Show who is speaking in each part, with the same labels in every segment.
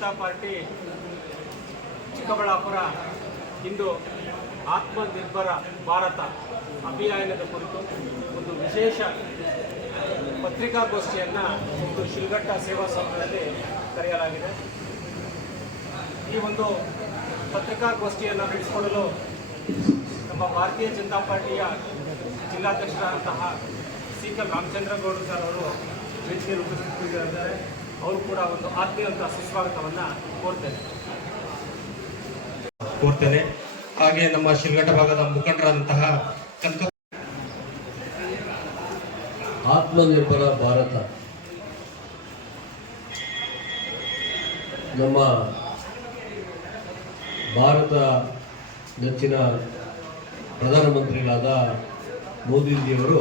Speaker 1: Janata party Chikkaballapur ಇಂದು ಆತ್ಮನಿರ್ಭರ ಭಾರತ ಅಭಿಯಾನದ ಕುರಿತು ಒಂದು ವಿಶೇಷ ಪತ್ರಿಕಾಗೋಷ್ಠಿಯನ್ನು ಒಂದು ಶಿಲ್ಘಟ್ಟ ಸೇವಾ ಸಂಘದಲ್ಲಿ ಕರೆಯಲಾಗಿದೆ. ಈ ಒಂದು ಪತ್ರಿಕಾಗೋಷ್ಠಿಯನ್ನು ನಡೆಸಿಕೊಳ್ಳಲು ನಮ್ಮ ಭಾರತೀಯ ಜನತಾ ಪಾರ್ಟಿಯ ಜಿಲ್ಲಾಧ್ಯಕ್ಷರಾದಂತಹ ಸಿ ಕೆ ರಾಮಚಂದ್ರಗೌಡ ಸರ್ ಅವರು ವೇದಿಕೆಯಲ್ಲಿ ಉಪಸ್ಥಿತರಿದ್ದಾರೆ. ಅವರು ಕೂಡ ಒಂದು ಆತ್ಮೀಯಂತಹ ಸುಸ್ವಾಗತವನ್ನ ಕೋರ್ತೇನೆ.
Speaker 2: ಕೋರ್ತೇನೆ. ಹಾಗೆ ನಮ್ಮ ಶಿಲ್ಘಟ್ಟ ಭಾಗದ ಮುಖಂಡರಂತಹ ಕನಕ
Speaker 3: ಆತ್ಮನಿರ್ಭರ ಭಾರತ. ನಮ್ಮ ಭಾರತ ನೆಚ್ಚಿನ ಪ್ರಧಾನಮಂತ್ರಿಗಳಾದ ಮೋದಿಜಿಯವರು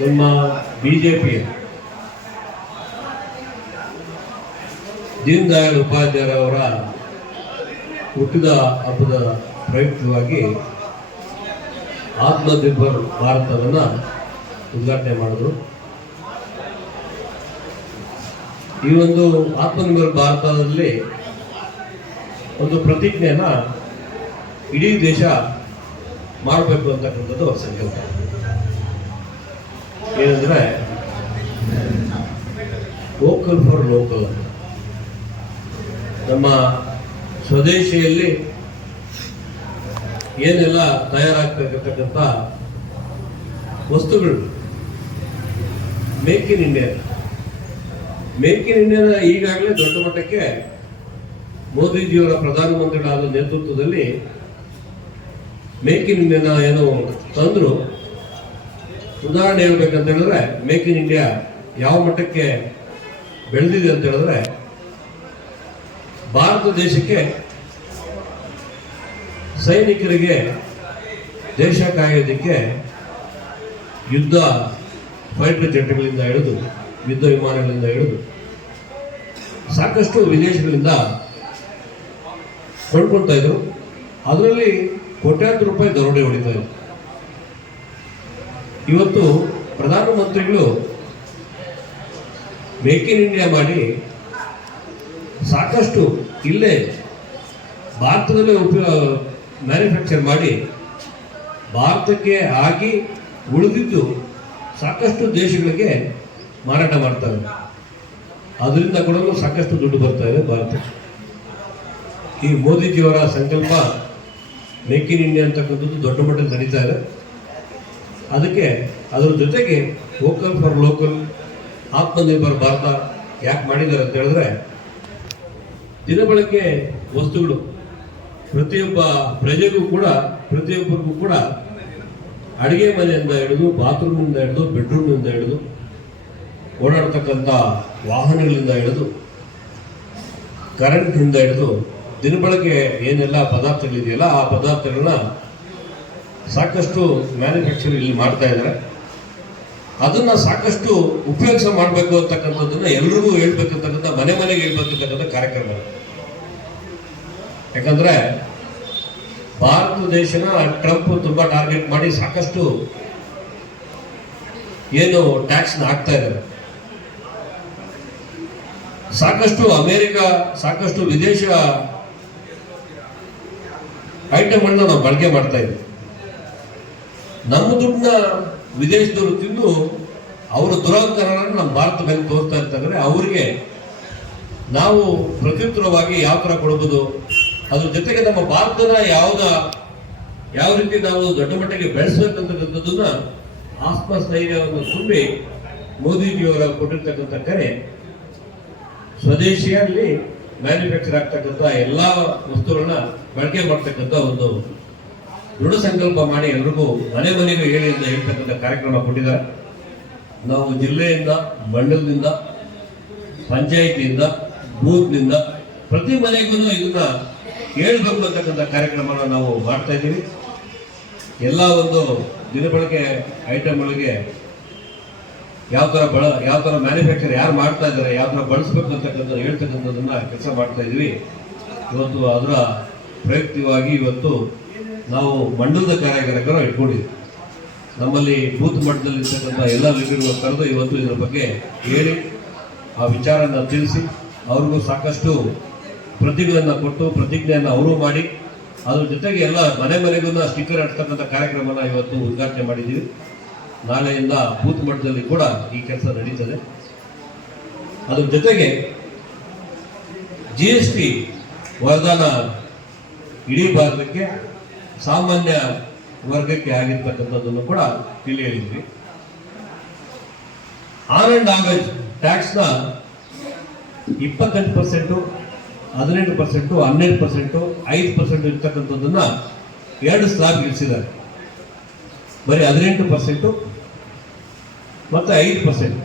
Speaker 3: ನಮ್ಮ B J P Deen Dayal ಉಪಾಧ್ಯಾಯರವರ ಹುಟ್ಟಿದ ಹಬ್ಬದ ಪ್ರಯುಕ್ತವಾಗಿ ಆತ್ಮನಿರ್ಭರ್ ಭಾರತವನ್ನು ಉದ್ಘಾಟನೆ ಮಾಡಿದ್ರು. ಈ ಒಂದು ಆತ್ಮನಿರ್ಭರ್ ಭಾರತದಲ್ಲಿ ಒಂದು ಪ್ರತಿಜ್ಞೆಯನ್ನ ಇಡೀ ದೇಶ ಮಾಡಬೇಕು ಅಂತಕ್ಕಂಥದ್ದು ಅವ್ರ ಸಂಕಲ್ಪ. ಏನಂದ್ರೆ ವೋಕಲ್ ಫಾರ್ ಲೋಕಲ್ ನಮ್ಮ ಸ್ವದೇಶಿಯಲ್ಲಿ ಏನೆಲ್ಲ ತಯಾರಾಗ್ತಕ್ಕಂಥ ವಸ್ತುಗಳು? Make in India make in ಇಂಡಿಯಾನ ಈಗಾಗಲೇ ದೊಡ್ಡ ಮಟ್ಟಕ್ಕೆ ಮೋದಿಜಿಯವರ ಪ್ರಧಾನಮಂತ್ರಿಗಳಾದ ನೇತೃತ್ವದಲ್ಲಿ ಮೇಕ್ ಇನ್ ಇಂಡಿಯಾನ ಏನು ತಂದ್ರು. ಉದಾಹರಣೆ ಹೇಳ್ಬೇಕಂತ ಹೇಳಿದ್ರೆ ಮೇಕ್ ಇನ್ ಇಂಡಿಯಾ ಯಾವ ಮಟ್ಟಕ್ಕೆ ಬೆಳೆದಿದೆ ಅಂತ ಹೇಳಿದ್ರೆ, ಭಾರತ ದೇಶಕ್ಕೆ ಸೈನಿಕರಿಗೆ ದೇಶ ಕಾಯೋದಕ್ಕೆ ಯುದ್ಧ ಫೈಟರ್ ಜೆಟ್ಗಳಿಂದ ಹಿಡಿದು, ಯುದ್ಧ ವಿಮಾನಗಳಿಂದ ಹಿಡಿದು, ಸಾಕಷ್ಟು ವಿದೇಶಗಳಿಂದ ಕೊಂಡ್ಕೊಳ್ತಾ ಇದ್ರು. ಅದರಲ್ಲಿ ಕೋಟ್ಯಾಂತರ ರೂಪಾಯಿ ದರೋಡೆ ಹೊಡಿತಾ ಇದ್ರು. ಇವತ್ತು ಪ್ರಧಾನಮಂತ್ರಿಗಳು ಮೇಕ್ ಇನ್ ಇಂಡಿಯಾ ಮಾಡಿ ಸಾಕಷ್ಟು ಇಲ್ಲೇ ಭಾರತದಲ್ಲೇ ಉಪಯೋಗ ಮ್ಯಾನುಫ್ಯಾಕ್ಚರ್ ಮಾಡಿ ಭಾರತಕ್ಕೆ ಆಗಿ ಉಳಿದಿದ್ದು ಸಾಕಷ್ಟು ದೇಶಗಳಿಗೆ ಮಾರಾಟ ಮಾಡ್ತಾರೆ ಅದರಿಂದ ಕೂಡ ಸಾಕಷ್ಟು ದುಡ್ಡು ಬರ್ತಾ ಇದೆ ಭಾರತ ಈ ಮೋದಿಜಿಯವರ ಸಂಕಲ್ಪ ಮೇಕ್ ಇನ್ ಇಂಡಿಯಾ ಅಂತಕ್ಕಂಥದ್ದು ದೊಡ್ಡ ಮಟ್ಟದಲ್ಲಿ ನಡೀತಾ ಇದೆ. ಅದಕ್ಕೆ ಅದರ ಜೊತೆಗೆ vocal for local Atmanirbhar Bharat ಯಾಕೆ ಮಾಡಿದ್ದಾರೆ ಅಂತ ಹೇಳಿದ್ರೆ ದಿನಬಳಕೆ ವಸ್ತುಗಳು ಪ್ರತಿಯೊಬ್ಬ ಪ್ರಜೆಗೂ ಕೂಡ, ಪ್ರತಿಯೊಬ್ಬರಿಗೂ ಕೂಡ ಅಡಿಗೆ ಮನೆಯಿಂದ ಹಿಡಿದು ಬಾತ್ರೂಮಿಂದ ಹಿಡಿದು ಬೆಡ್ರೂಮಿಂದ ಹಿಡಿದು, ಓಡಾಡ್ತಕ್ಕಂಥ ವಾಹನಗಳಿಂದ ಹಿಡಿದು ಕರೆಂಟ್ನಿಂದ ಹಿಡಿದು ದಿನಬಳಕೆ ಏನೆಲ್ಲ ಪದಾರ್ಥಗಳಿದೆಯಲ್ಲ, ಆ ಪದಾರ್ಥಗಳನ್ನ ಸಾಕಷ್ಟು ಮ್ಯಾನುಫ್ಯಾಕ್ಚರ್ ಇಲ್ಲಿ ಮಾಡ್ತಾ ಇದ್ದಾರೆ ಅದನ್ನ ಸಾಕಷ್ಟು ಉಪಯೋಗಿಸ ಮಾಡಬೇಕು ಅಂತಕ್ಕಂಥದ್ದನ್ನ ಎಲ್ರಿಗೂ ಹೇಳ್ಬೇಕಂತಕ್ಕಂಥ, ಮನೆ ಮನೆಗೆ ಹೇಳ್ಬೇಕಂತಕ್ಕಂಥ ಕಾರ್ಯಕ್ರಮ ಯಾಕಂದ್ರೆ ಭಾರತ ದೇಶನ ಟ್ರಂಪ್ ತುಂಬಾ ಟಾರ್ಗೆಟ್ ಮಾಡಿ ಸಾಕಷ್ಟು ಏನು ಟ್ಯಾಕ್ಸ್ ಹಾಕ್ತಾ ಇದ್ದಾರೆ ಸಾಕಷ್ಟು ಅಮೆರಿಕ, ಸಾಕಷ್ಟು ವಿದೇಶ ಐಟಮ್ ಅನ್ನ ನಾವು ಬಳಕೆ ಮಾಡ್ತಾ ಇದ್ದೀವಿ ನಮ್ಮ ದುಡ್ಡನ್ನ ವಿದೇಶದವರು ತಿಂದು ಅವರ ದುರಹಂಕಾರಗಳನ್ನು ನಮ್ಮ ಭಾರತ ಮೇಲೆ ತೋರಿಸ್ತಾ ಇರ್ತಂದ್ರೆ ಅವರಿಗೆ ನಾವು ಪ್ರತ್ಯುತ್ತರವಾಗಿ ಯಾವ ಥರ ಕೊಡಬಹುದು ಅದ್ರ ಜೊತೆಗೆ ನಮ್ಮ ಭಾರತದ ಯಾವ್ದ ಯಾವ ರೀತಿ ನಾವು ದೊಡ್ಡ ಮಟ್ಟಿಗೆ ಬೆಳೆಸಬೇಕಂತಕ್ಕಂಥದ್ದನ್ನ ಆತ್ಮಸ್ಥೈರ್ಯವನ್ನು ತುಂಬಿ ಮೋದಿಜಿಯವರ ಕೊಟ್ಟಿರ್ತಕ್ಕಂಥ ಕರೆ, ಸ್ವದೇಶಿಯಲ್ಲಿ ಮ್ಯಾನುಫ್ಯಾಕ್ಚರ್ ಆಗ್ತಕ್ಕಂಥ ಎಲ್ಲ ವಸ್ತುಗಳನ್ನ ಬಳಕೆ ಮಾಡ್ತಕ್ಕಂಥ ಒಂದು ದೃಢ ಸಂಕಲ್ಪ ಮಾಡಿ ಎಲ್ರಿಗೂ ಮನೆ ಮನೆಗೂ ಹೇಳಿ ಅಂತ ಹೇಳ್ತಕ್ಕಂಥ ಕಾರ್ಯಕ್ರಮ ಕೊಟ್ಟಿದ್ದಾರೆ. ನಾವು ಜಿಲ್ಲೆಯಿಂದ, ಮಂಡಲದಿಂದ ಪಂಚಾಯಿತಿಯಿಂದ ಬೂತ್ನಿಂದ ಪ್ರತಿ ಮನೆಗೂ ಇದನ್ನ ಹೇಳ್ಬೇಕು ಅಂತಕ್ಕಂಥ ಕಾರ್ಯಕ್ರಮನ ನಾವು ಮಾಡ್ತಾ ಇದ್ದೀವಿ. ಎಲ್ಲ ಒಂದು ದಿನಬಳಕೆ ಐಟಮ್ಗಳಿಗೆ ಯಾವ ತರ ಬಳ, ಯಾವ ತರ ಮ್ಯಾನುಫ್ಯಾಕ್ಚರ್ ಯಾರು ಮಾಡ್ತಾ ಇದ್ದಾರೆ, ಯಾವ ತರ ಬಳಸ್ಬೇಕು ಅಂತಕ್ಕಂಥ ಹೇಳ್ತಕ್ಕಂಥದ್ದನ್ನ ಕೆಲಸ ಮಾಡ್ತಾ ಇವತ್ತು ಅದರ ಪ್ರಯುಕ್ತವಾಗಿ ಇವತ್ತು ನಾವು ಮಂಡಲದ ಕಾರ್ಯಕರ್ತರು ಇಟ್ಕೊಂಡಿದ್ವಿ. ನಮ್ಮಲ್ಲಿ ಬೂತ್ ಮಟ್ಟದಲ್ಲಿ ಇರ್ತಕ್ಕಂಥ ಎಲ್ಲ ಲೀಡರ್ಗಳು ಕರೆದು ಇವತ್ತು ಇದರ ಬಗ್ಗೆ ಹೇಳಿ, ಆ ವಿಚಾರನ ತಿಳಿಸಿ, ಅವ್ರಿಗೂ ಸಾಕಷ್ಟು ಪ್ರತಿಜ್ಞೆಯನ್ನು ಕೊಟ್ಟು, ಪ್ರತಿಜ್ಞೆಯನ್ನು ಅವರು ಮಾಡಿ, ಅದ್ರ ಜೊತೆಗೆ ಎಲ್ಲ ಮನೆ ಮನೆಗೂ ಸ್ಟಿಕ್ಕರ್ ಹಾಕ್ತಕ್ಕಂಥ ಕಾರ್ಯಕ್ರಮನ ಇವತ್ತು ಉದ್ಘಾಟನೆ ಮಾಡಿದ್ದೀವಿ. ನಾಳೆಯಿಂದ ಬೂತ್ ಮಟ್ಟದಲ್ಲಿ ಕೂಡ ಈ ಕೆಲಸ ನಡೀತದೆ. ಅದ್ರ ಜೊತೆಗೆ ಜಿ ಎಸ್ ಟಿ ವರದಾನ ಇಡೀ ಭಾರತಕ್ಕೆ ಸಾಮಾನ್ಯ ವರ್ಗಕ್ಕೆ ಆಗಿರ್ತಕ್ಕಂಥದ್ದನ್ನು ಕೂಡ ತಿಳಿಯಲಿದ್ವಿ ಆನ್ ಅಂಡ್ ಆವರೇಜ್ ಟ್ಯಾಕ್ಸ್ನ ಇಪ್ಪತ್ತೆಂಟು ಪರ್ಸೆಂಟು, ಹದಿನೆಂಟು ಪರ್ಸೆಂಟು, ಹನ್ನೆರಡು ಪರ್ಸೆಂಟು, ಐದು ಪರ್ಸೆಂಟ್ ಇರ್ತಕ್ಕಂಥದ್ದನ್ನ ಎರಡು ಸ್ಲಾಬ್ ಇಳಿಸಿದ್ದಾರೆ ಬರೀ ಹದಿನೆಂಟು ಪರ್ಸೆಂಟು ಮತ್ತೆ ಐದು ಪರ್ಸೆಂಟ್.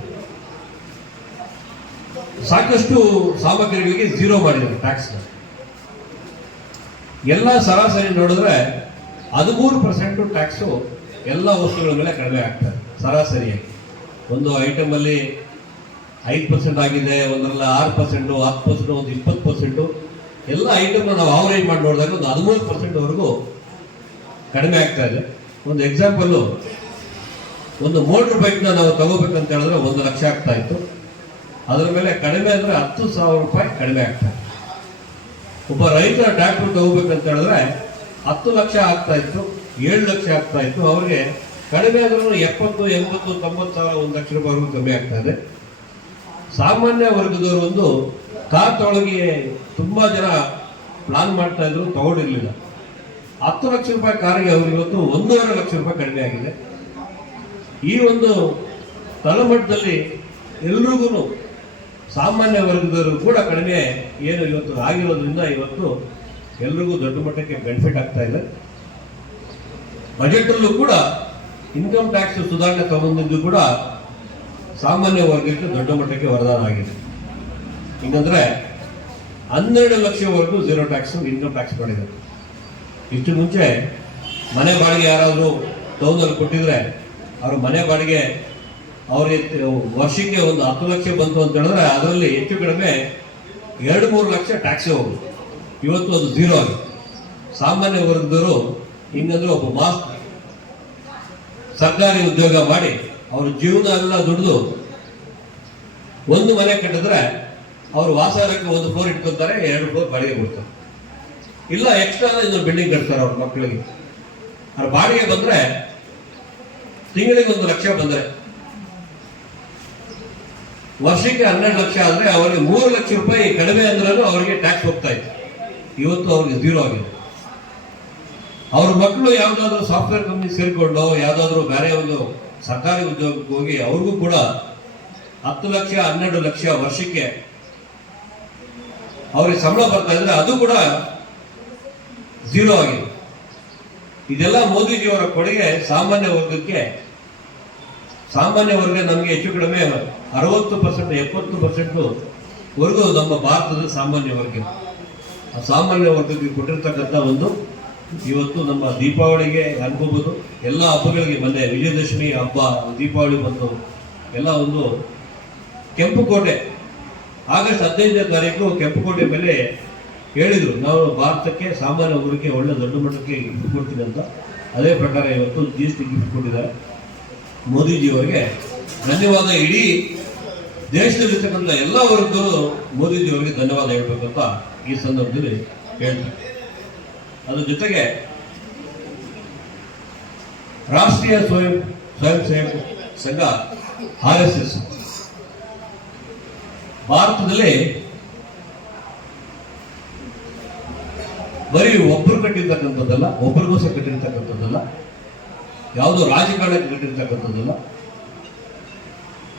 Speaker 3: ಸಾಕಷ್ಟು ಸಾಮಗ್ರಿಗಳಿಗೆ ಝೀರೋ ಮಾಡಿದ್ದಾರೆ ಟ್ಯಾಕ್ಸ್ನ. ಎಲ್ಲ ಸರಾಸರಿ ನೋಡಿದ್ರೆ ಹದಿಮೂರು ಪರ್ಸೆಂಟು ಟ್ಯಾಕ್ಸು ಎಲ್ಲ ವಸ್ತುಗಳ ಮೇಲೆ ಕಡಿಮೆ ಆಗ್ತದೆ ಸರಾಸರಿಯಾಗಿ ಒಂದು ಐಟಮಲ್ಲಿ ಐದು ಪರ್ಸೆಂಟ್ ಆಗಿದೆ, ಒಂದರಲ್ಲಿ ಆರು ಪರ್ಸೆಂಟು ಹತ್ತು ಪರ್ಸೆಂಟ್ ಒಂದು ಇಪ್ಪತ್ತು ಪರ್ಸೆಂಟು ಎಲ್ಲ ಐಟಮ್ನ ನಾವು ಆವರೇಜ್ ಮಾಡಿ ನೋಡಿದಾಗ ಒಂದು ಹದಿಮೂರು ಪರ್ಸೆಂಟ್ವರೆಗೂ ಕಡಿಮೆ ಆಗ್ತಾ ಇದೆ. ಒಂದು ಎಕ್ಸಾಂಪಲ್ಲು ಒಂದು ಮೋಟ್ರ್ ಬೈಕ್ನ ನಾವು ತಗೋಬೇಕಂತ ಹೇಳಿದ್ರೆ ಒಂದು ಲಕ್ಷ ಆಗ್ತಾ ಇತ್ತು. ಅದರ ಮೇಲೆ ಕಡಿಮೆ ಅಂದರೆ ಹತ್ತು ಸಾವಿರ ರೂಪಾಯಿ ಕಡಿಮೆ ಆಗ್ತಾ ಒಬ್ಬ ರೈತರ ಟ್ರ್ಯಾಕ್ಟರ್ ತಗೋಬೇಕಂತ ಹೇಳಿದ್ರೆ ಹತ್ತು ಲಕ್ಷ ಆಗ್ತಾ ಇತ್ತು, ಏಳು ಲಕ್ಷ ಆಗ್ತಾ ಇತ್ತು, ಅವ್ರಿಗೆ ಕಡಿಮೆ ಆದ್ರೂ ಎಪ್ಪತ್ತು, ಎಂಬತ್ತು, ತೊಂಬತ್ತು ಸಾವಿರ ಒಂದು ಲಕ್ಷ ರೂಪಾಯಿ ಕಮ್ಮಿ ಆಗ್ತಾ ಇದೆ. ಸಾಮಾನ್ಯ ವರ್ಗದವರು ಒಂದು ಕಾರ್ ತೊಳಗೆ ತುಂಬಾ ಜನ ಪ್ಲಾನ್ ಮಾಡ್ತಾ ಇದ್ರು, ತಗೊಂಡಿರ್ಲಿಲ್ಲ. ಹತ್ತು ಲಕ್ಷ ರೂಪಾಯಿ ಕಾರಿಗೆ ಅವ್ರಿಗೆ ಇವತ್ತು ಒಂದೂವರೆ ಲಕ್ಷ ರೂಪಾಯಿ ಕಡಿಮೆ ಆಗಿದೆ. ಈ ಒಂದು ತಳಮಟ್ಟದಲ್ಲಿ ಎಲ್ರಿಗೂ ಸಾಮಾನ್ಯ ವರ್ಗದವರು ಕೂಡ ಕಡಿಮೆ ಏನು ಇವತ್ತು ಆಗಿರೋದ್ರಿಂದ ಇವತ್ತು ಎಲ್ರಿಗೂ ದೊಡ್ಡ ಮಟ್ಟಕ್ಕೆ ಬೆನಿಫಿಟ್ ಆಗ್ತಾ ಇದೆ ಬಜೆಟ್ ಅಲ್ಲೂ ಕೂಡ ಇನ್ಕಮ್ ಟ್ಯಾಕ್ಸ್ ಸುಧಾರಣೆ ತಗೊಂಡಿದ್ದು ಕೂಡ ಸಾಮಾನ್ಯ ವರ್ಗಕ್ಕೆ ದೊಡ್ಡ ಮಟ್ಟಕ್ಕೆ ವರದಾನ ಆಗಿದೆ. ಹಿಂಗಂದ್ರೆ ಹನ್ನೆರಡು ಲಕ್ಷವರೆಗೂ ಝೀರೋ ಟ್ಯಾಕ್ಸ್ ಇನ್ಕಮ್ ಟ್ಯಾಕ್ಸ್ ಮಾಡಿದ್ದಾರೆ. ಇಷ್ಟು ಮುಂಚೆ ಮನೆ ಬಾಡಿಗೆ ಯಾರಾದರೂ ಟೌನಲ್ಲಿ ಕೊಟ್ಟಿದ್ರೆ ಅವ್ರ ಮನೆ ಬಾಡಿಗೆ ಅವ್ರಿಗೆ ವರ್ಷಕ್ಕೆ ಒಂದು ಹತ್ತು ಲಕ್ಷ ಬಂತು ಅಂತ ಹೇಳಿದ್ರೆ ಅದರಲ್ಲಿ ಹೆಚ್ಚು ಕಡಿಮೆ ಎರಡು ಮೂರು ಲಕ್ಷ ಟ್ಯಾಕ್ಸ್ ಹೋಗುದು ಇವತ್ತು ಅದು ಝೀರೋ ಆಗಿದೆ. ಸಾಮಾನ್ಯ ವರ್ಗದವರು ಒಬ್ಬ ಮಾಸ್ ಸರ್ಕಾರಿ ಉದ್ಯೋಗ ಮಾಡಿ ಅವ್ರ ಜೀವನ ಎಲ್ಲ ದುಡಿದು ಒಂದು ಮನೆ ಕಟ್ಟಿದ್ರೆ ಅವರು ವಾಸಕ್ಕೆ ಒಂದು ಫೋರ್ ಇಟ್ಕೊತಾರೆ, ಎರಡು ಫೋರ್ ಬಾಡಿಗೆ ಕೊಡ್ತಾರೆ. ಇಲ್ಲ ಎಕ್ಸ್ಟ್ರಾ ಇನ್ನೊಂದು ಬಿಲ್ಡಿಂಗ್ ಕಟ್ತಾರೆ ಅವ್ರ ಮಕ್ಕಳಿಗೆ. ಅವ್ರ ಬಾಡಿಗೆ ಬಂದ್ರೆ ತಿಂಗಳಿಗೆ ಒಂದು ಲಕ್ಷ ಬಂದ್ರೆ. ವರ್ಷಕ್ಕೆ ಹನ್ನೆರಡು ಲಕ್ಷ ಆದ್ರೆ ಅವರಿಗೆ ಮೂರು ಲಕ್ಷ ರೂಪಾಯಿ ಕಡಿಮೆ ಅಂದ್ರೂ ಅವರಿಗೆ ಟ್ಯಾಕ್ಸ್ ಹೋಗ್ತಾ ಇತ್ತು. ಇವತ್ತು ಅವ್ರಿಗೆ ಝೀರೋ ಆಗಿದೆ. ಅವ್ರ ಮಕ್ಕಳು ಯಾವ್ದಾದ್ರು ಸಾಫ್ಟ್ವೇರ್ ಕಂಪ್ನಿ ಸೇರಿಕೊಂಡು ಯಾವ್ದಾದ್ರು ಬೇರೆ ಒಂದು ಸರ್ಕಾರಿ ಉದ್ಯೋಗಕ್ಕೆ ಹೋಗಿ ಅವ್ರಿಗೂ ಕೂಡ ಹತ್ತು ಲಕ್ಷ, ಹನ್ನೆರಡು ಲಕ್ಷ ವರ್ಷಕ್ಕೆ ಅವ್ರಿಗೆ ಸಂಬಳ ಬರ್ತಾ ಇದ್ರೆ ಅದು ಕೂಡ ಝೀರೋ ಆಗಿದೆ. ಇದೆಲ್ಲ ಮೋದಿಜಿಯವರ ಕೊಡುಗೆ ಸಾಮಾನ್ಯ ವರ್ಗಕ್ಕೆ, ಸಾಮಾನ್ಯ ವರ್ಗ ನಮಗೆ ಹೆಚ್ಚು ಕಡಿಮೆ ಅರವತ್ತು ಪರ್ಸೆಂಟ್ ಎಪ್ಪತ್ತು ಪರ್ಸೆಂಟ್ ವರ್ಗ ನಮ್ಮ ಭಾರತದ ಸಾಮಾನ್ಯ ವರ್ಗ. ಸಾಮಾನ್ಯ ವರ್ಗಕ್ಕೆ ಕೊಟ್ಟಿರ್ತಕ್ಕಂಥ ಒಂದು ಇವತ್ತು ನಮ್ಮ ದೀಪಾವಳಿಗೆ ಅನ್ಕೋಬಹುದು ಎಲ್ಲ ಹಬ್ಬಗಳಿಗೆ ಬಂದೆ ವಿಜಯದಶಮಿ ಹಬ್ಬ, ದೀಪಾವಳಿ ಬಂದು ಎಲ್ಲ ಒಂದು ಕೆಂಪುಕೋಟೆ, ಆಗಸ್ಟ್ ಹದಿನೈದನೇ ತಾರೀಕು ಕೆಂಪುಕೋಟೆ ಮೇಲೆ ಹೇಳಿದರು. ನಾವು ಭಾರತಕ್ಕೆ, ಸಾಮಾನ್ಯ ಊರಿಗೆ, ಒಳ್ಳೆ ದೊಡ್ಡ ಮಟ್ಟಕ್ಕೆ ಗಿಫ್ಟ್ ಕೊಡ್ತೀವಿ ಅಂತ. ಅದೇ ಪ್ರಕಾರ ಇವತ್ತು ಜಿ ಎಸ್ ಟಿ ಗಿಫ್ಟ್ ಕೊಟ್ಟಿದ್ದಾರೆ ಮೋದಿಜಿಯವರಿಗೆ ಧನ್ಯವಾದ ಇಡೀ ದೇಶದಲ್ಲಿರ್ತಕ್ಕಂಥ ಎಲ್ಲ ವರ್ಗದವರು ಮೋದಿಜಿಯವರಿಗೆ ಧನ್ಯವಾದ ಹೇಳ್ಬೇಕಂತ ಈ ಸಂದರ್ಭದಲ್ಲಿ ಹೇಳ್ತೀನಿ ಅದ್ರ ಜೊತೆಗೆ ರಾಷ್ಟ್ರೀಯ ಸ್ವಯಂ ಸ್ವಯಂ ಸೇವಕ ಸಂಘ, ಆರ್ ಎಸ್ ಎಸ್. ಭಾರತದಲ್ಲಿ ಬರೀ ಒಬ್ಬರು ಕಟ್ಟಿರ್ತಕ್ಕಂಥದ್ದಲ್ಲ ಒಬ್ಬರಿಗೋಸ್ಕರ ಕಟ್ಟಿರ್ತಕ್ಕಂಥದ್ದಲ್ಲ, ಯಾವುದೋ ರಾಜಕಾರಣಕ್ಕೆ ಕಟ್ಟಿರ್ತಕ್ಕಂಥದ್ದಲ್ಲ.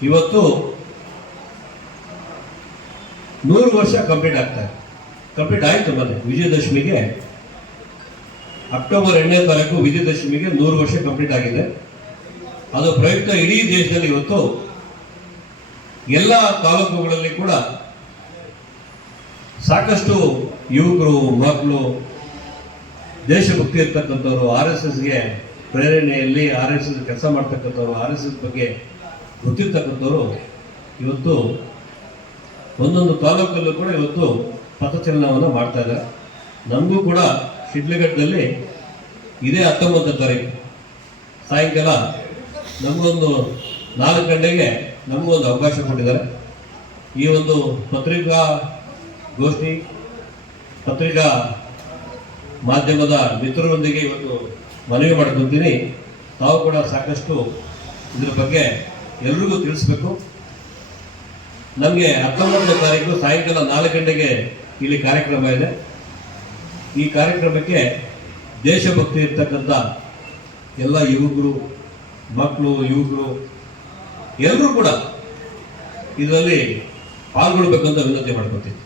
Speaker 3: ಇವತ್ತು ನೂರು ವರ್ಷ ಕಂಪ್ಲೀಟ್ ಆಗ್ತಾ ಇದೆ. ಕಂಪ್ಲೀಟ್ ಆಯ್ತು ಮತ್ತೆ ವಿಜಯದಶಮಿಗೆ ಅಕ್ಟೋಬರ್ ಎರಡನೇ ತಾರೀಕು ವಿಜಯದಶಮಿಗೆ ನೂರು ವರ್ಷ ಕಂಪ್ಲೀಟ್ ಆಗಿದೆ. ಅದು ಪ್ರಯುಕ್ತ ಇಡೀ ದೇಶದಲ್ಲಿ ಇವತ್ತು ಎಲ್ಲ ತಾಲೂಕುಗಳಲ್ಲಿ ಕೂಡ ಸಾಕಷ್ಟು ಯುವಕರು, ಮಕ್ಕಳು, ದೇಶಭಕ್ತಿ ಇರ್ತಕ್ಕಂಥವ್ರು, ಆರ್ ಎಸ್ ಎಸ್ಗೆ ಪ್ರೇರಣೆಯಲ್ಲಿ ಆರ್ ಎಸ್ ಎಸ್ ಕೆಲಸ ಮಾಡ್ತಕ್ಕಂಥವ್ರು, ಆರ್ ಎಸ್ ಎಸ್ ಬಗ್ಗೆ ಗೊತ್ತಿರ್ತಕ್ಕಂಥವ್ರು ಇವತ್ತು ಒಂದೊಂದು ತಾಲೂಕಲ್ಲೂ ಕೂಡ ಇವತ್ತು ಪಥಚಲನವನ್ನು ಮಾಡ್ತಾ ಇದ್ದಾರೆ. ನಮಗೂ ಕೂಡ ಶಿಡ್ಲಘಟ್ಟದಲ್ಲಿ ಇದೇ ಹತ್ತೊಂಬತ್ತು ತಾರೀಕು, ಸಾಯಂಕಾಲ ನಮಗೊಂದು ನಾಲ್ಕು ಗಂಟೆಗೆ ನಮಗೊಂದು ಅವಕಾಶ ಕೊಟ್ಟಿದ್ದಾರೆ. ಈ ಒಂದು ಪತ್ರಿಕಾ ಗೋಷ್ಠಿ, ಪತ್ರಿಕಾ ಮಾಧ್ಯಮದ ಮಿತ್ರರೊಂದಿಗೆ ಇವತ್ತು ಮನವಿ ಮಾಡ್ಕೊತೀನಿ ತಾವು ಕೂಡ ಸಾಕಷ್ಟು ಇದ್ರ ಬಗ್ಗೆ ಎಲ್ರಿಗೂ ತಿಳಿಸ್ಬೇಕು. ನಮಗೆ ಹತ್ತೊಂಬತ್ತನೇ ತಾರೀಕು ಸಾಯಂಕಾಲ ನಾಲ್ಕು ಗಂಟೆಗೆ ಇಲ್ಲಿ ಕಾರ್ಯಕ್ರಮ ಇದೆ. ಈ ಕಾರ್ಯಕ್ರಮಕ್ಕೆ ದೇಶಭಕ್ತಿ ಇರ್ತಕ್ಕಂಥ ಎಲ್ಲ ಯುವಕರು, ಮಕ್ಕಳು, ಯುವಕರು, ಎಲ್ಲರೂ ಕೂಡ ಇದರಲ್ಲಿ ಪಾಲ್ಗೊಳ್ಬೇಕಂತ ವಿನಂತಿ ಮಾಡ್ಕೊತೀನಿ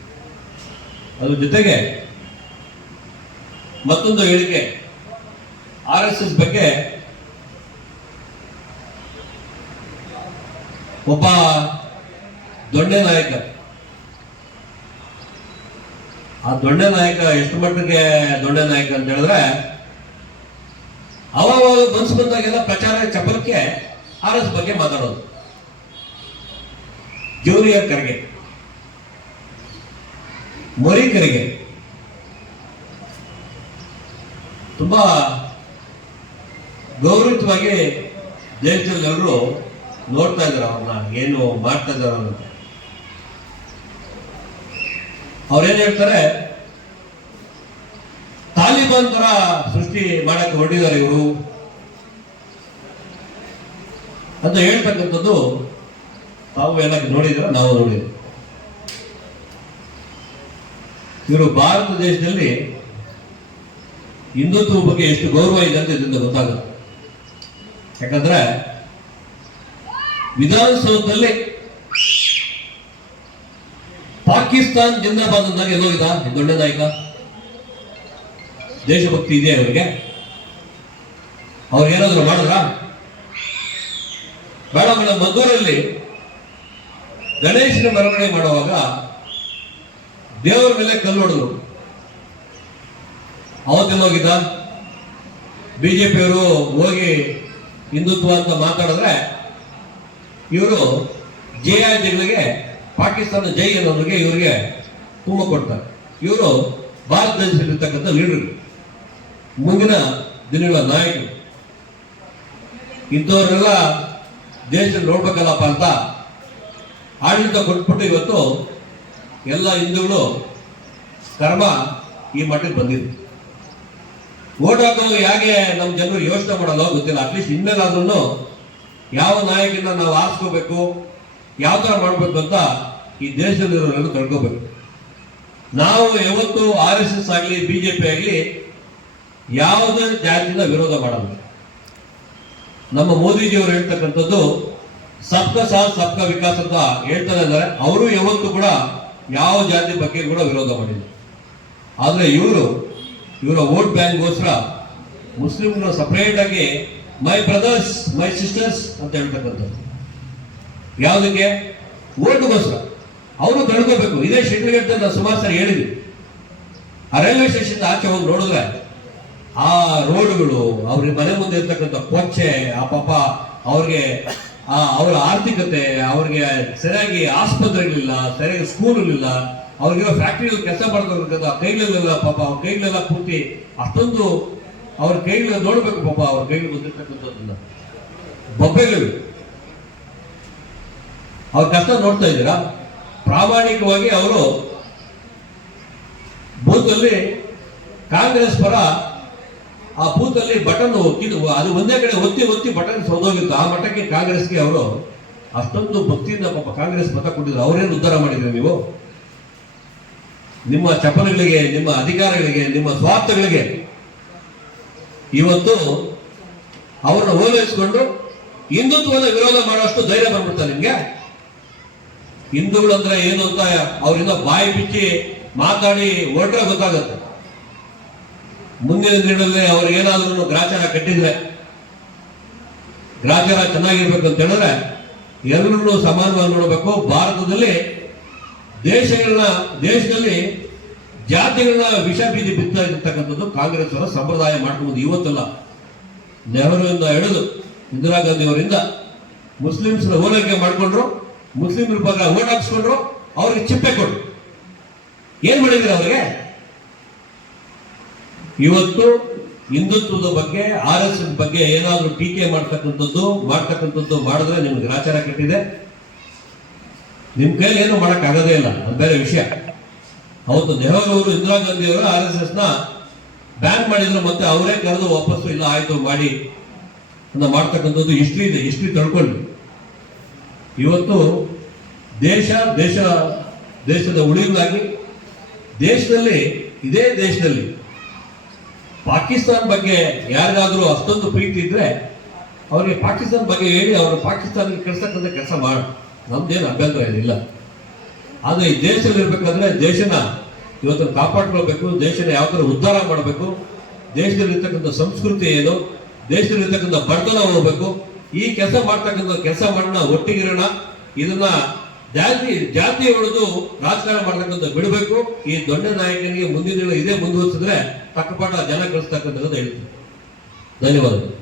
Speaker 3: ಅದ್ರ ಜೊತೆಗೆ ಮತ್ತೊಂದು ಹೇಳಿಕೆ, ಆರ್ ಎಸ್ ಎಸ್ ಬಗ್ಗೆ ಒಬ್ಬ ದೊಡ್ಡ ನಾಯಕ ಆ ದೊಡ್ಡ ನಾಯಕ, ಎಷ್ಟು ಮಟ್ಟಿಗೆ ದೊಡ್ಡ ನಾಯಕ ಅಂತ ಹೇಳಿದ್ರೆ ಅವಾಗ ಮನ್ಸು ಬಂದಾಗೆಲ್ಲ ಪ್ರಚಾರ ಚಪಲಕ್ಕೆ ಆರ್ ಎಸ್ ಬಗ್ಗೆ ಮಾತಾಡೋದು. ಜೂನಿಯರ್ ಕರೆಗೆ, ಮೊರಿ ಕರೆಗೆ. ತುಂಬಾ ಗೌರವಿತವಾಗಿ ದೇಶದಲ್ಲಿ ಎಲ್ಲರೂ ನೋಡ್ತಾ ಇದ್ದಾರೆ ಅವ್ರನ್ನ, ಏನು ಮಾಡ್ತಾ ಇದ್ದಾರೆ ಅಂತ. ಅವ್ರೇನ್ ಹೇಳ್ತಾರೆ? ತಾಲಿಬಾನ್ ತರ ಸೃಷ್ಟಿ ಮಾಡಕ್ಕೆ ಹೊರಟಿದ್ದಾರೆ ಇವರು. ಅಂತ ಹೇಳ್ತಕ್ಕಂಥದ್ದು ತಾವು ಎಲ್ಲ ನೋಡಿದ್ರ? ನಾವು ನೋಡಿದ್ವಿ. ಇವರು ಭಾರತ ದೇಶದಲ್ಲಿ ಹಿಂದುತ್ವ ಬಗ್ಗೆ ಎಷ್ಟು ಗೌರವ ಇದೆ ಅಂತ ಇದರಿಂದ ಗೊತ್ತಾಗುತ್ತೆ ಯಾಕಂದ್ರೆ ವಿಧಾನಸೌಧದಲ್ಲಿ ಪಾಕಿಸ್ತಾನ್ ಜಿಂದಾಬಾದ್ ಅಂದಾಗ ಎಲ್ಲೋಗಿದ ಇದ ದೊಡ್ಡ ನಾಯಕ ದೇಶಭಕ್ತಿ ಇದೆ ಅವರಿಗೆ. ಅವ್ರು ಏನಾದ್ರು ಮಾಡಿದ್ರ ಮೇಡಮ್ ಮದ್ದೂರಲ್ಲಿ ಗಣೇಶನ ಮೆರವಣಿಗೆ ಮಾಡುವಾಗ ದೇವರ ಮೇಲೆ ಕಲ್ಲು ಹೊಡೆದ್ರು. ಅವತ್ತೆಲ್ಲೋಗಿದ್ದ ಬಿಜೆಪಿಯವರು ಹೋಗಿ ಹಿಂದುತ್ವ ಅಂತ ಮಾತಾಡಿದ್ರೆ ಇವರು ಜೆ ಆರ್ ಜಿಗಳಿಗೆ ಪಾಕಿಸ್ತಾನ ಜೈ ಅನ್ನೋರಿಗೆ ಇವರಿಗೆ ತುಂಬ ಕೊಡ್ತಾರೆ. ಇವರು ಭಾರತ ದೇಶದಲ್ಲಿರ್ತಕ್ಕಂಥ ಲೀಡರ್. ಮುಂದಿನ ದಿನಗಳ ನಾಯಕರು. ಇಂಥವರೆಲ್ಲ ದೇಶ ನೋಡ್ಬೇಕಲ್ಲಪ್ಪ ಅಂತ ಆಡಳಿತ ಕೊಟ್ಬಿಟ್ಟು ಇವತ್ತು ಎಲ್ಲ ಹಿಂದೂಗಳು ಕರ್ಮ ಈ ಮಟ್ಟಕ್ಕೆ ಬಂದಿದೆ ಓಟ್ ಹಾಕೋದು ಹೇಗೆ ನಮ್ಮ ಜನರು ಯೋಚನೆ ಮಾಡಲ್ಲ ಗೊತ್ತಿಲ್ಲ. ಅಟ್ಲೀಸ್ಟ್ ಇನ್ಮೇಲಾದ್ರೂ ಯಾವ ನಾಯಕನ ನಾವು ಆರಿಸ್ಕೋಬೇಕು ಯಾವ ಥರ ಮಾಡಬೇಕು ಅಂತ ಈ ದೇಶದಲ್ಲಿರೋರನ್ನು ತಿಳ್ಕೋಬೇಕು ನಾವು ಯಾವತ್ತು ಆರ್ ಎಸ್ ಎಸ್ ಆಗಲಿ ಬಿಜೆಪಿ ಆಗಲಿ ಯಾವುದೇ ಜಾತಿಯಿಂದ ವಿರೋಧ ಮಾಡಲ್ಲ. ನಮ್ಮ ಮೋದಿಜಿಯವರು ಹೇಳ್ತಕ್ಕಂಥದ್ದು, ಸಬ್ಕ ಸಾಥ್, ಸಬ್ಕ ವಿಕಾಸ್ ಅಂತ ಹೇಳ್ತಾರೆ ಅಂದರೆ ಅವರು ಯಾವತ್ತೂ ಕೂಡ ಯಾವ ಜಾತಿ ಬಗ್ಗೆ ಕೂಡ ವಿರೋಧ ಮಾಡಿಲ್ಲ. ಆದರೆ ಇವರು, ಇವರ ವೋಟ್ ಬ್ಯಾಂಕ್ಗೋಸ್ಕರ ಮುಸ್ಲಿಮ್ನ ಸಪರೇಟ್ ಆಗಿ ಮೈ ಬ್ರದರ್ಸ್ ಮೈ ಸಿಸ್ಟರ್ಸ್ ಅಂತ ಹೇಳ್ತಕ್ಕಂಥದ್ದು. ಯಾವುದಕ್ಕೆ? ಓಟ್ಗೋಸ್ಕರ ಅವರು ತಡ್ಕೋಬೇಕು. ಇದೇ ಶಿಡ್ಲಘಟ್ಟದಲ್ಲಿ ಅಂತ ಸುಮಾರು ಸರ್ ಹೇಳಿದ್ವಿ ಆ ರೈಲ್ವೆ ಸ್ಟೇಷನ್ ಆಚೆ ಹೋಗಿ ನೋಡಿದ್ರೆ ಆ ರೋಡ್ಗಳು, ಅವ್ರ ಮನೆ ಮುಂದೆ ಇರ್ತಕ್ಕಂಥ ಕೊಚ್ಚೆ, ಆ ಪಾಪ ಅವ್ರಿಗೆ, ಆ ಅವರ ಆರ್ಥಿಕತೆ, ಅವ್ರಿಗೆ ಸರಿಯಾಗಿ ಆಸ್ಪತ್ರೆಗಳಿಲ್ಲ, ಸರಿಯಾಗಿ ಸ್ಕೂಲ್ಗಳಿಲ್ಲ ಅವ್ರಿಗೆ ಫ್ಯಾಕ್ಟ್ರಿಯಲ್ಲಿ ಕೆಲಸ ಮಾಡ್ತಕ್ಕಂಥ ಕೈಗಳಲ್ಲೆಲ್ಲ ಪಾಪ ಅವ್ರ ಕೈಗಳೆಲ್ಲ ಪೂರ್ತಿ ಅಷ್ಟೊಂದು ಅವ್ರ ಕೈಗಳು ನೋಡ್ಬೇಕು ಪಾಪ ಅವ್ರ ಕೈಗಳು ಬಂದಿರ್ತಕ್ಕಂಥದ್ದನ್ನ. ಬೊಬ್ಬೆಗಳು. ಅವ್ರ ಕಷ್ಟ ನೋಡ್ತಾ ಇದ್ದೀರಾ? ಪ್ರಾಮಾಣಿಕವಾಗಿ ಅವರು ಬೂತಲ್ಲಿ ಕಾಂಗ್ರೆಸ್ ಪರ ಆ ಬೂತಲ್ಲಿ ಬಟನ್ ಅದು ಒಂದೇ ಕಡೆ ಒತ್ತಿ ಒತ್ತಿ ಬಟನ್ ಸೌದೋಗಿತ್ತು. ಆ ಮಟ್ಟಕ್ಕೆ ಕಾಂಗ್ರೆಸ್ಗೆ ಅವರು ಅಷ್ಟೊಂದು ಭಕ್ತಿಯಿಂದ ಪಾಪ ಕಾಂಗ್ರೆಸ್ ಮತ ಕೊಟ್ಟಿದ್ರು. ಅವರೇನು ಉದ್ಧಾರ ಮಾಡಿದ್ರಿ ನೀವು? ನಿಮ್ಮ ಚಪಲಗಳಿಗೆ, ನಿಮ್ಮ ಅಧಿಕಾರಗಳಿಗೆ, ನಿಮ್ಮ ಸ್ವಾರ್ಥಗಳಿಗೆ ಇವತ್ತು ಅವರನ್ನ ಓಲೈಸಿಕೊಂಡು ಹಿಂದುತ್ವದ ವಿರೋಧ ಮಾಡುವಷ್ಟು ಧೈರ್ಯ ಬಂದ್ಬಿಡ್ತಾರೆ ನಿಮ್ಗೆ? ಹಿಂದೂಗಳು ಅಂದ್ರೆ ಏನು ಅಂತ ಅವರಿಂದ ಬಾಯಿ ಬಿಚ್ಚಿ ಮಾತಾಡಿ ಹೊರಟ್ರೆ ಗೊತ್ತಾಗುತ್ತೆ. ಮುಂದಿನ ದಿನದಲ್ಲಿ ಅವ್ರು ಏನಾದ್ರೂ ಗ್ರಾಚಾರ ಕಟ್ಟಿದ್ರೆ, ಗ್ರಾಚಾರ ಚೆನ್ನಾಗಿರ್ಬೇಕು ಅಂತ ಹೇಳಿದ್ರೆ ಎಲ್ಲರೂ ಸಮಾನವಾಗಿ ನೋಡಬೇಕು. ಭಾರತದಲ್ಲಿ ದೇಶಗಳನ್ನ, ದೇಶದಲ್ಲಿ ಜಾತಿಗಳನ್ನ ವಿಷ ಬೀದಿ ಕಾಂಗ್ರೆಸ್ ಅವರ ಸಂಪ್ರದಾಯ ಮಾಡ್ಕೊಂಡು ಇವತ್ತಲ್ಲ. ನೆಹರುವಿಂದ ಹಿಡಿದು ಇಂದಿರಾ ಗಾಂಧಿ ಅವರಿಂದ ಮುಸ್ಲಿಮ್ಸ್ನ ಹೋಲಿಕೆ ಮಾಡ್ಕೊಂಡ್ರು. ಮುಸ್ಲಿಮ್ರ ಬಗ್ಗೆ ಓಟ್ ಹಾಕಿಸ್ಕೊಂಡ್ರು, ಅವ್ರಿಗೆ ಚಿಪ್ಪೆ ಕೊಡು. ಏನ್ ಮಾಡಿದ್ರು ಅವ್ರಿಗೆ? ಇವತ್ತು ಹಿಂದುತ್ವದ ಬಗ್ಗೆ, ಆರ್ ಎಸ್ ಎಸ್ ಬಗ್ಗೆ ಏನಾದರೂ ಟೀಕೆ ಮಾಡ್ತಕ್ಕಂಥದ್ದು ಮಾಡ್ತಕ್ಕಂಥದ್ದು ಮಾಡಿದ್ರೆ ನಿಮ್ಗೆ ಗ್ರಾಚಾರ ಕಟ್ಟಿದೆ. ನಿಮ್ ಕೈಲಿ ಏನು ಮಾಡಕ್ ಆಗೋದೇ ಇಲ್ಲ ಬೇರೆ ವಿಷಯ. ಅವತ್ತು ನೆಹರು ಅವರು, ಇಂದಿರಾ ಗಾಂಧಿ ಅವರು ಆರ್ ಎಸ್ ಎಸ್ನ ಬ್ಯಾನ್ ಮಾಡಿದ್ರು ಮತ್ತೆ ಅವರೇ ಕರೆದು ವಾಪಸ್ಸು ಇಲ್ಲ, ಆಯ್ತು ಮಾಡಿ ಮಾಡ್ತಕ್ಕಂಥದ್ದು ಹಿಸ್ಟ್ರಿ ಇದೆ ಹಿಸ್ಟ್ರಿ ತಿಳ್ಕೊಳ್ಳಿ ಇವತ್ತು ದೇಶ ದೇಶ, ದೇಶದ ಉಳಿವಿಗಾಗಿ ದೇಶದಲ್ಲಿ, ಇದೇ ದೇಶದಲ್ಲಿ ಪಾಕಿಸ್ತಾನ ಬಗ್ಗೆ ಯಾರಿಗಾದರೂ ಅಷ್ಟೊಂದು ಪ್ರೀತಿ ಇದ್ರೆ ಅವರಿಗೆ ಪಾಕಿಸ್ತಾನ ಬಗ್ಗೆ ಹೇಳಿ ಅವರು ಪಾಕಿಸ್ತಾನಕ್ಕೆ ಕಳಿಸ್ತಕ್ಕಂಥ ಕೆಲಸ ಮಾಡ. ನಮ್ದೇನು ಅಭ್ಯಂತರ ಏನಿಲ್ಲ. ಆದರೆ ಈ ದೇಶದಲ್ಲಿ ಇರ್ಬೇಕಾದ್ರೆ ದೇಶನ ಇವತ್ತು ಕಾಪಾಡ್ಕೊಳ್ಬೇಕು, ದೇಶನ ಯಾವ ಥರ ಉದ್ಧಾರ ಮಾಡಬೇಕು, ದೇಶದಲ್ಲಿರ್ತಕ್ಕಂಥ ಸಂಸ್ಕೃತಿ ಏನು, ದೇಶದಲ್ಲಿರ್ತಕ್ಕಂಥ ಬಡತನ ಹೋಗ್ಬೇಕು. ಈ ಕೆಲಸ ಮಾಡ್ತಕ್ಕಂಥ ಕೆಲಸ ಮಾಡೋಣ ಒಟ್ಟಿಗಿರೋಣ. ಇದನ್ನ ಜಾತಿ ಜಾತಿ ಹೊಡೆದು ರಾಜಕಾರಣ ಮಾಡ್ತಕ್ಕಂಥ ಬಿಡಬೇಕು. ಈ ದೊಡ್ಡ ನಾಯಕನಿಗೆ ಮುಂದಿನ ದಿನ ಇದೇ ಮುಂದುವರಿಸಿದ್ರೆ ತಕ್ಕಪಾಠ ಜನ ಕಳಿಸ್ತಕ್ಕಂಥದ್ದು ಹೇಳ್ತೀನಿ. ಧನ್ಯವಾದಗಳು.